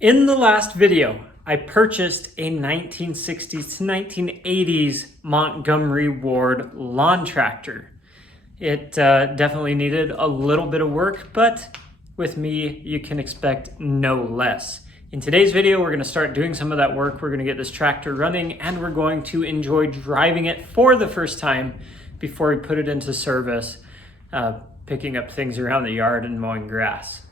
In the last video, I purchased a 1960s to 1980s Montgomery Ward Lawn Tractor. It definitely needed a little bit of work, but with me, you can expect no less. In today's video, we're gonna start doing some of that work. We're gonna get this tractor running and we're going to enjoy driving it for the first time before we put it into service, picking up things around the yard and mowing grass.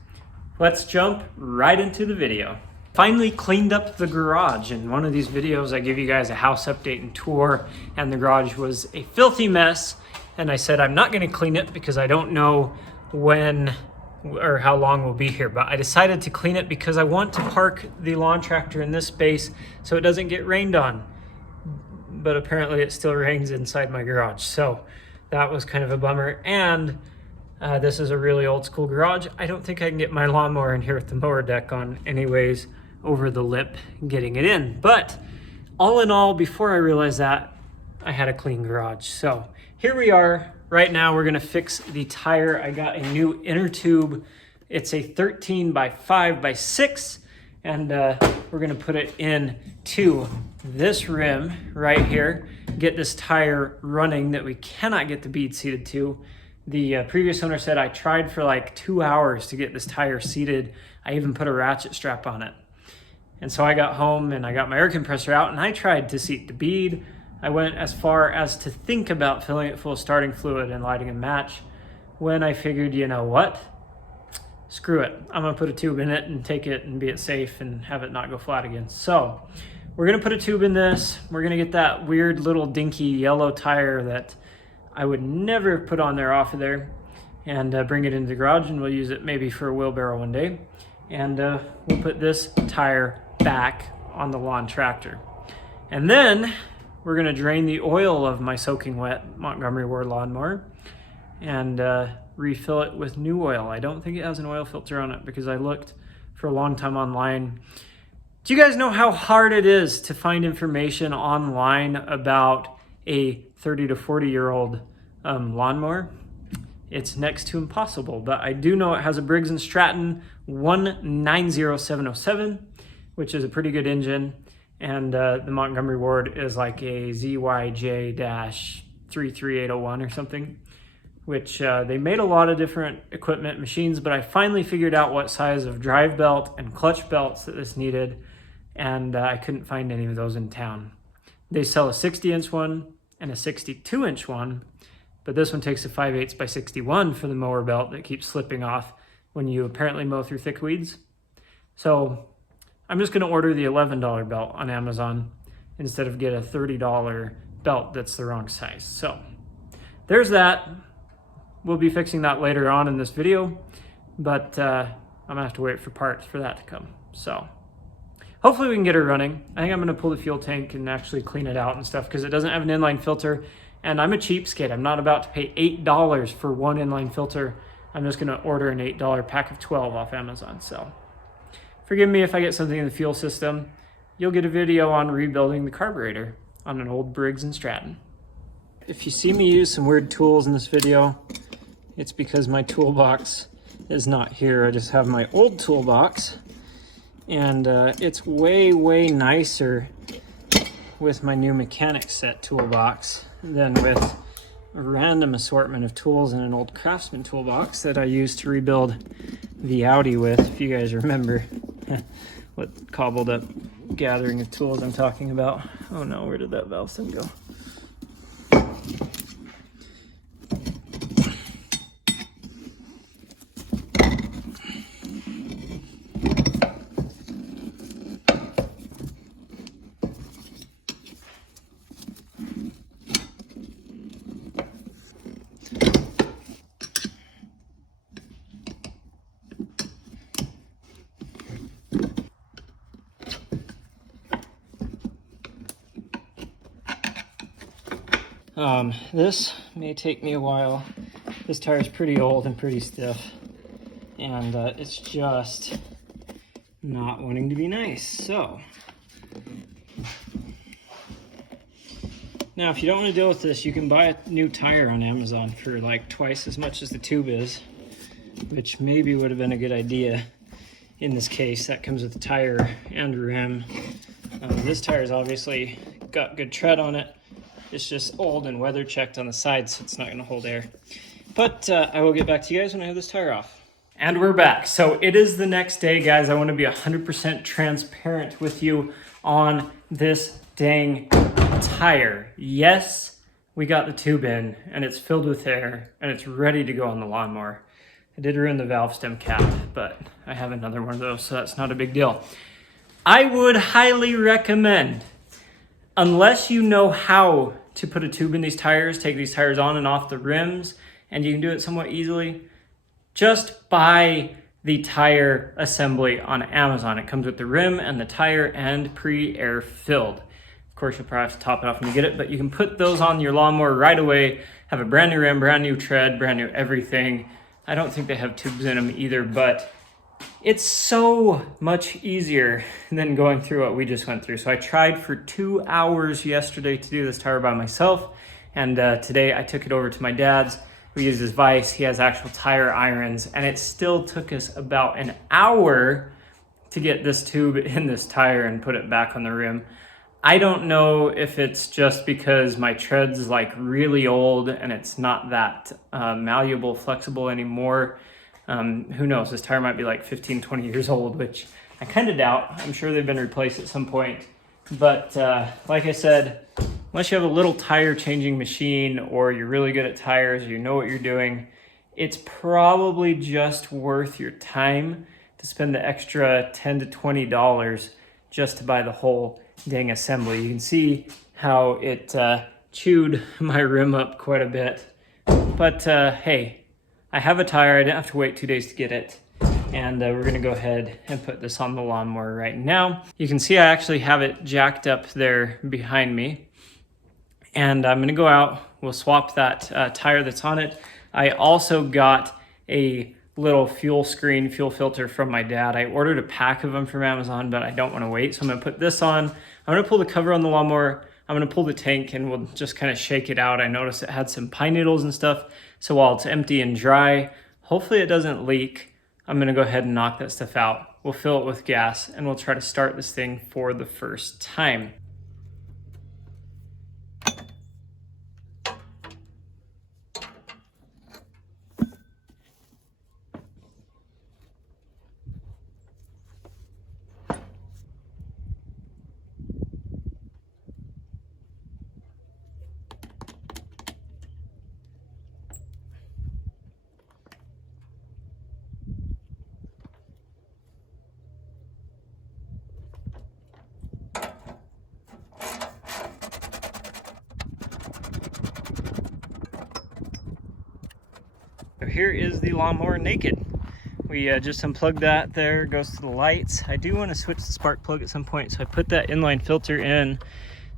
Let's jump right into the video. Finally cleaned up the garage. In one of these videos, I give you guys a house update and tour, and the garage was a filthy mess. And I said, I'm not gonna clean it because I don't know when or how long we'll be here, but I decided to clean it because I want to park the lawn tractor in this space so it doesn't get rained on. But apparently it still rains inside my garage. So that was kind of a bummer. And this is a really old school garage. I don't think I can get my lawnmower in here with the mower deck on anyways, over the lip, getting it in. But all in all, before I realized that, I had a clean garage. So here we are. Right now we're gonna fix the tire. I got a new inner tube. It's a 13 by 5 by 6, and we're gonna put it in to this rim right here, get this tire running that we cannot get the bead seated to. The previous owner said I tried for like 2 hours to get this tire seated. I even put a ratchet strap on it. And so I got home and I got my air compressor out and I tried to seat the bead. I went as far as to think about filling it full of starting fluid and lighting a match when I figured, you know what? Screw it. I'm gonna put a tube in it and take it and be it safe and have it not go flat again. So we're gonna put a tube in this. We're gonna get that weird little dinky yellow tire that I would never put on there off of there, and bring it into the garage, and we'll use it maybe for a wheelbarrow one day. And we'll put this tire back on the lawn tractor. And then we're gonna drain the oil of my soaking wet Montgomery Ward lawnmower and refill it with new oil. I don't think it has an oil filter on it because I looked for a long time online. Do you guys know how hard it is to find information online about a 30 to 40-year-old lawnmower? It's next to impossible, but I do know it has a Briggs & Stratton 190707, which is a pretty good engine, and the Montgomery Ward is like a ZYJ-33801 or something, which they made a lot of different equipment machines, but I finally figured out what size of drive belt and clutch belts that this needed, and I couldn't find any of those in town. They sell a 60-inch one and a 62-inch one, but this one takes a 5/8 by 61 for the mower belt that keeps slipping off when you apparently mow through thick weeds. So I'm just gonna order the $11 belt on Amazon instead of get a $30 belt that's the wrong size. So there's that. We'll be fixing that later on in this video, but I'm gonna have to wait for parts for that to come. So hopefully we can get her running. I think I'm gonna pull the fuel tank and actually clean it out and stuff because it doesn't have an inline filter, and I'm a cheapskate. I'm not about to pay $8 for one inline filter. I'm just gonna order an $8 pack of 12 off Amazon. So forgive me if I get something in the fuel system. You'll get a video on rebuilding the carburetor on an old Briggs & Stratton. If you see me use some weird tools in this video, it's because my toolbox is not here. I just have my old toolbox, and it's way, way nicer with my new mechanic set toolbox than with a random assortment of tools in an old Craftsman toolbox that I used to rebuild the Audi with, if you guys remember what cobbled up gathering of tools I'm talking about. Oh no, where did that valve thing go? This may take me a while. This tire is pretty old and pretty stiff, and it's just not wanting to be nice. So now if you don't want to deal with this, you can buy a new tire on Amazon for like twice as much as the tube is, which maybe would have been a good idea in this case. That comes with the tire and rim. This tire's obviously got good tread on it. It's just old and weather checked on the sides, so it's not gonna hold air. But I will get back to you guys when I have this tire off. And we're back. So it is the next day, guys. I wanna be 100% transparent with you on this dang tire. Yes, we got the tube in and it's filled with air and it's ready to go on the lawnmower. I did ruin the valve stem cap, but I have another one of those, so that's not a big deal. I would highly recommend, unless you know how to put a tube in these tires, take these tires on and off the rims, and you can do it somewhat easily, just buy the tire assembly on Amazon. It comes with the rim and the tire and pre-air filled. Of course, you'll probably have to top it off when you get it, but you can put those on your lawnmower right away, have a brand new rim, brand new tread, brand new everything. I don't think they have tubes in them either, but it's so much easier than going through what we just went through. So I tried for 2 hours yesterday to do this tire by myself, and today I took it over to my dad's. We used his vise. He has actual tire irons, and it still took us about an hour to get this tube in this tire and put it back on the rim. I don't know if it's just because my tread's like really old and it's not that malleable, flexible anymore. Who knows? This tire might be like 15, 20 years old, which I kind of doubt. I'm sure they've been replaced at some point. But like I said, unless you have a little tire changing machine or you're really good at tires or you know what you're doing, it's probably just worth your time to spend the extra $10 to $20 just to buy the whole dang assembly. You can see how it chewed my rim up quite a bit. But hey, I have a tire. I didn't have to wait 2 days to get it. And we're gonna go ahead and put this on the lawnmower right now. You can see I actually have it jacked up there behind me. And I'm gonna go out, we'll swap that tire that's on it. I also got a little fuel screen, fuel filter from my dad. I ordered a pack of them from Amazon, but I don't wanna wait. So I'm gonna put this on. I'm gonna pull the cover on the lawnmower. I'm gonna pull the tank and we'll just kind of shake it out. I noticed it had some pine needles and stuff. So while it's empty and dry, hopefully it doesn't leak. I'm gonna go ahead and knock that stuff out. We'll fill it with gas and we'll try to start this thing for the first time. So here is the lawnmower naked. We just unplugged that there, goes to the lights. I do want to switch the spark plug at some point, so I put that inline filter in.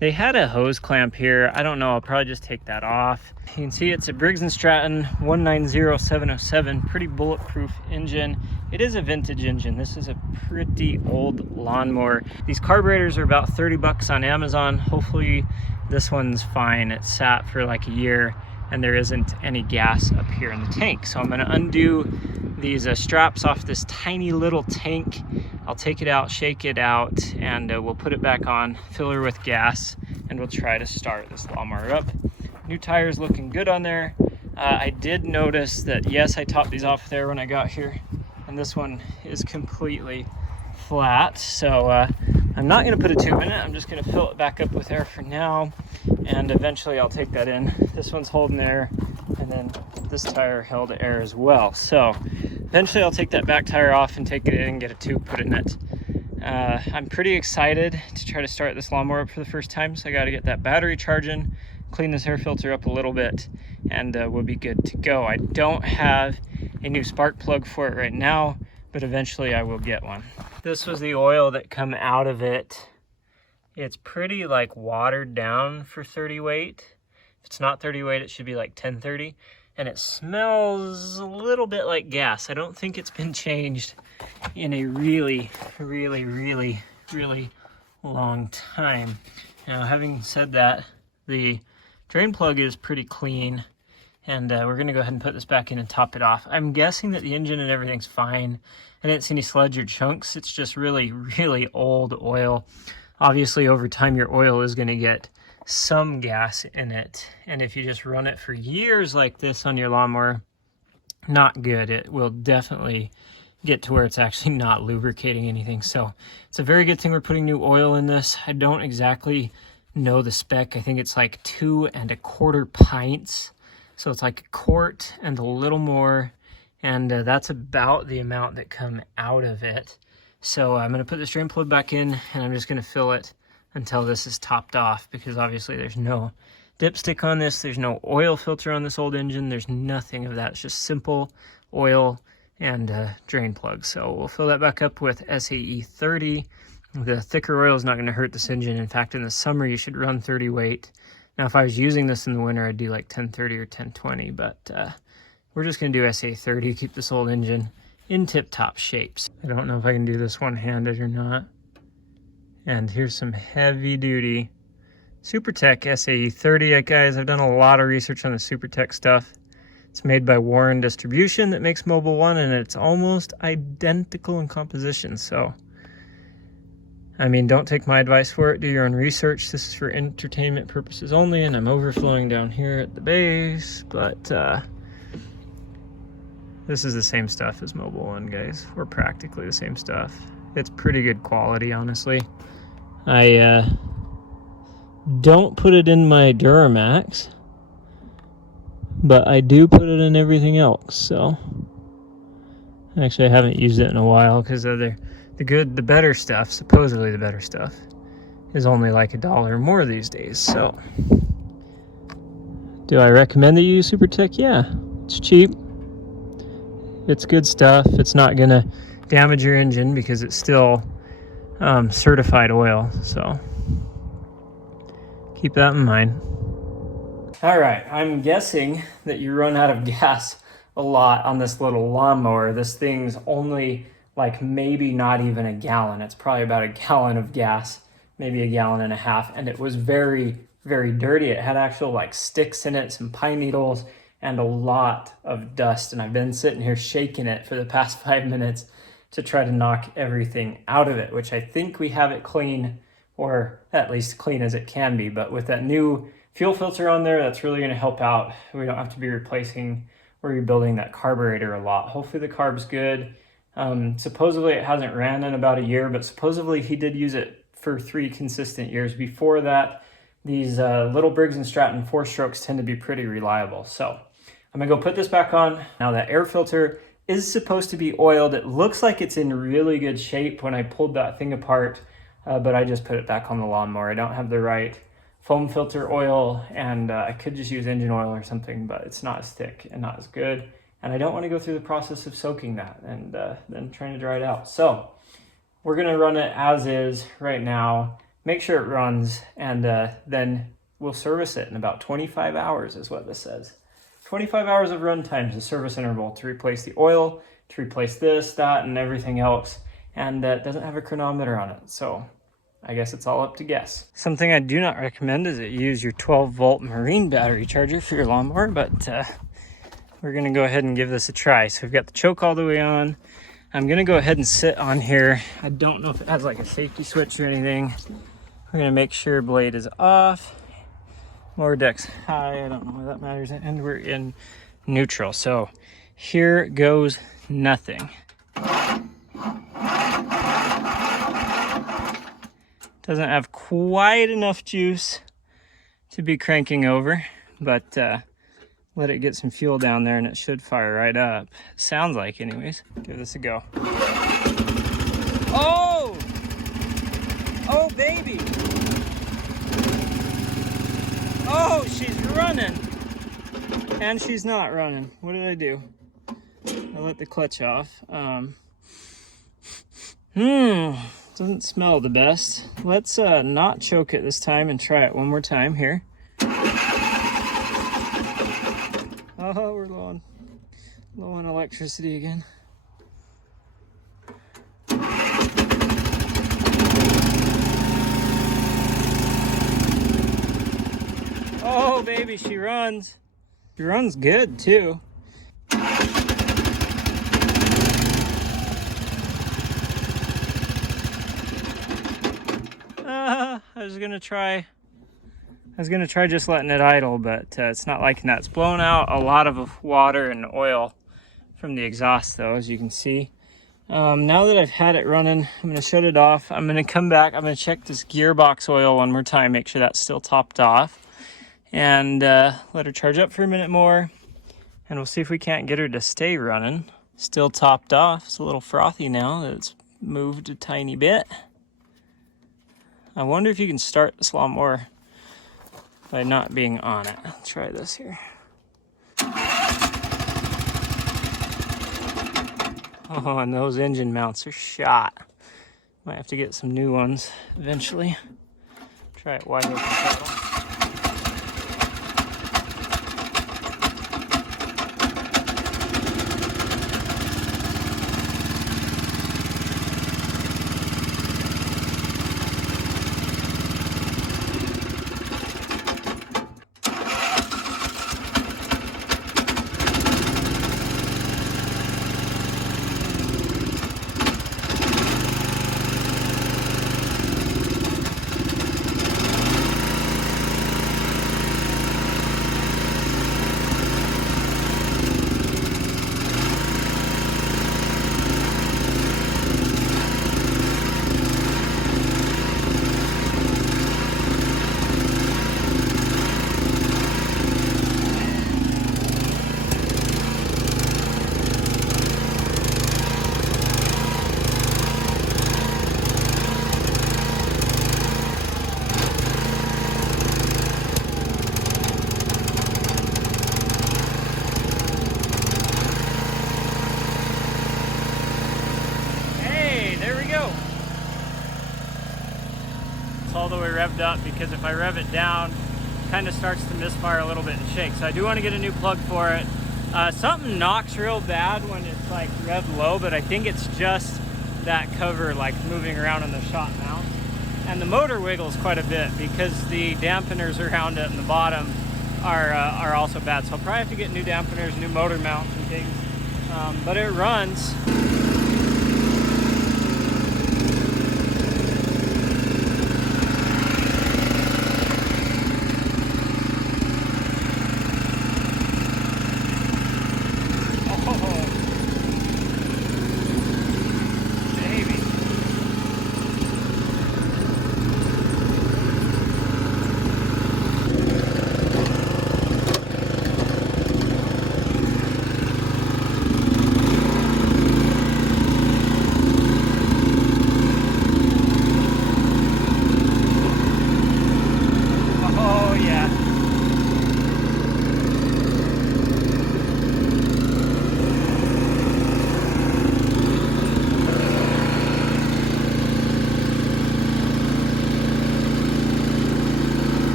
They had a hose clamp here. I don't know, I'll probably just take that off. You can see it's a Briggs & Stratton 190707, pretty bulletproof engine. It is a vintage engine. This is a pretty old lawnmower. These carburetors are about 30 bucks on Amazon. Hopefully this one's fine. It sat for like a year and there isn't any gas up here in the tank. So I'm gonna undo these straps off this tiny little tank. I'll take it out, shake it out, and we'll put it back on, fill her with gas, and we'll try to start this lawnmower up. New tires looking good on there. I did notice that, yes, I topped these off there when I got here, and this one is completely flat. So I'm not gonna put a tube in it. I'm just gonna fill it back up with air for now, and eventually I'll take that in. This one's holding air, and then this tire held air as well. So eventually I'll take that back tire off and take it in and get a tube put in it. I'm pretty excited to try to start this lawnmower up for the first time, so I gotta get that battery charging, clean this air filter up a little bit, and we'll be good to go. I don't have a new spark plug for it right now, but eventually I will get one. This was the oil that come out of it. It's pretty like watered down for 30 weight. If it's not 30 weight, it should be like 1030. And it smells a little bit like gas. I don't think it's been changed in a really long time. Now, having said that, the drain plug is pretty clean, and we're gonna go ahead and put this back in and top it off. I'm guessing that the engine and everything's fine. I didn't see any sludge or chunks. It's just really, really old oil. Obviously, over time, your oil is going to get some gas in it. And if you just run it for years like this on your lawnmower, not good. It will definitely get to where it's actually not lubricating anything. So it's a very good thing we're putting new oil in this. I don't exactly know the spec. I think it's like 2 1/4 pints. So it's like a quart and a little more. And that's about the amount that come out of it. So I'm going to put this drain plug back in, and I'm just going to fill it until this is topped off, because obviously there's no dipstick on this. There's no oil filter on this old engine. There's nothing of that. It's just simple oil and drain plug. So we'll fill that back up with SAE 30. The thicker oil is not going to hurt this engine. In fact, in the summer, you should run 30 weight. Now, if I was using this in the winter, I'd do like 1030 or 1020, but we're just going to do SAE 30, keep this old engine in tip-top shapes. I don't know if I can do this one-handed or not. And here's some heavy-duty SuperTech SAE 30. Guys, I've done a lot of research on the SuperTech stuff. It's made by Warren Distribution that makes Mobile One, and it's almost identical in composition. So, I mean, don't take my advice for it. Do your own research. This is for entertainment purposes only, and I'm overflowing down here at the base, but this is the same stuff as Mobile One, guys. We're practically the same stuff. It's pretty good quality, honestly. I don't put it in my Duramax, but I do put it in everything else. So actually, I haven't used it in a while because the better stuff, supposedly the better stuff, is only like $1 more these days. So do I recommend that you use SuperTech? Yeah, it's cheap. It's good stuff. It's not gonna damage your engine because it's still certified oil. So keep that in mind. All right, I'm guessing that you run out of gas a lot on this little lawnmower. This thing's only like maybe not even a gallon. It's probably about a gallon of gas, maybe 1.5 gallons, and it was very, very dirty. It had actual like sticks in it, some pine needles, and a lot of dust. And I've been sitting here shaking it for the past 5 minutes to try to knock everything out of it, which I think we have it clean, or at least clean as it can be. But with that new fuel filter on there, that's really going to help out. We don't have to be replacing or rebuilding that carburetor a lot. Hopefully the carb's good. Supposedly it hasn't ran in about a year, but supposedly he did use it for 3 consistent years. Before that, these little Briggs & Stratton 4-strokes tend to be pretty reliable. So I'm gonna go put this back on. Now that air filter is supposed to be oiled. It looks like it's in really good shape when I pulled that thing apart, but I just put it back on the lawnmower. I don't have the right foam filter oil, and I could just use engine oil or something, but it's not as thick and not as good. And I don't want to go through the process of soaking that and then trying to dry it out. So we're going to run it as is right now, make sure it runs, and then we'll service it in about 25 hours is what this says. 25 hours of run time is a service interval to replace the oil, to replace this, that, and everything else. And that doesn't have a chronometer on it. So I guess it's all up to guess. Something I do not recommend is that you use your 12-volt marine battery charger for your lawnmower, but we're going to go ahead and give this a try. So we've got the choke all the way on. I'm going to go ahead and sit on here. I don't know if it has like a safety switch or anything. We're going to make sure blade is off. Lower deck's high. I don't know why that matters. And we're in neutral. So here goes nothing. Doesn't have quite enough juice to be cranking over, but let it get some fuel down there and it should fire right up. Sounds like, anyways. Give this a go. Oh! Oh, baby! Oh, she's running! And she's not running. What did I do? I let the clutch off. Doesn't smell the best. Let's not choke it this time and try it one more time here. Oh, we're low on electricity again. Oh, baby, she runs. She runs good, too. I was gonna try just letting it idle, but it's not liking that. It's blowing out a lot of water and oil from the exhaust though, as you can see. Now that I've had it running, I'm gonna shut it off. I'm gonna come back, I'm gonna check this gearbox oil one more time, make sure that's still topped off, and let her charge up for a minute more, and we'll see if we can't get her to stay running. Still topped off. It's a little frothy now that it's moved a tiny bit. I wonder if you can start this lawnmower by not being on it. I'll try this here. Oh, and those engine mounts are shot. Might have to get some new ones eventually. Try it wide open throttle. All the way revved up, because if I rev it down, it kind of starts to misfire a little bit and shake. So I do want to get a new plug for it. Something knocks real bad when it's like revved low, but I think it's just that cover like moving around in the shot mount. And the motor wiggles quite a bit because the dampeners around it and the bottom are also bad. So I'll probably have to get new dampeners, new motor mounts and things, but it runs.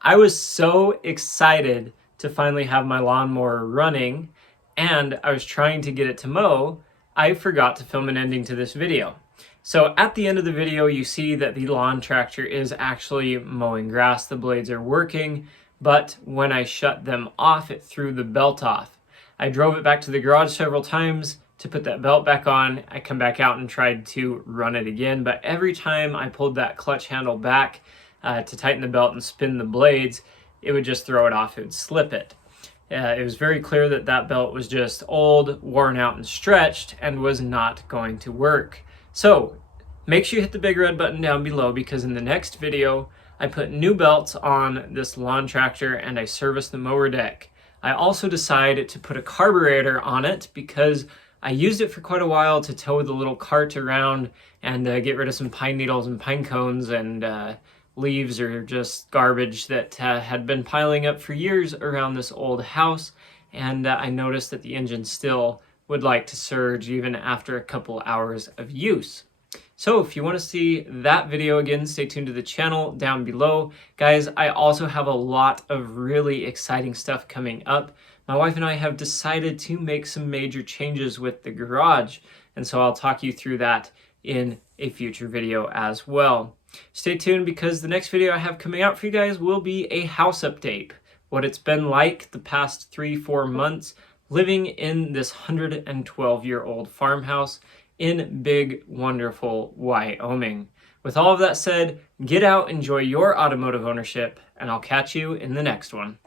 I was so excited to finally have my lawnmower running, and I was trying to get it to mow, I forgot to film an ending to this video. So at the end of the video, you see that the lawn tractor is actually mowing grass. The blades are working, but when I shut them off, it threw the belt off. I drove it back to the garage several times to put that belt back on. I come back out and tried to run it again, but every time I pulled that clutch handle back to tighten the belt and spin the blades, it would just throw it off, it would slip it. It was very clear that that belt was just old, worn out, and stretched, and was not going to work. So make sure you hit the big red button down below, because in the next video, I put new belts on this lawn tractor and I serviced the mower deck. I also decided to put a carburetor on it because I used it for quite a while to tow the little cart around and get rid of some pine needles and pine cones and leaves or just garbage that had been piling up for years around this old house. And I noticed that the engine still would like to surge even after a couple hours of use. So if you want to see that video again, stay tuned to the channel down below. Guys, I also have a lot of really exciting stuff coming up. My wife and I have decided to make some major changes with the garage, and so I'll talk you through that in a future video as well. Stay tuned, because the next video I have coming out for you guys will be a house update. What it's been like the past 3-4 months living in this 112-year-old farmhouse in big, wonderful Wyoming. With all of that said, get out, enjoy your automotive ownership, and I'll catch you in the next one.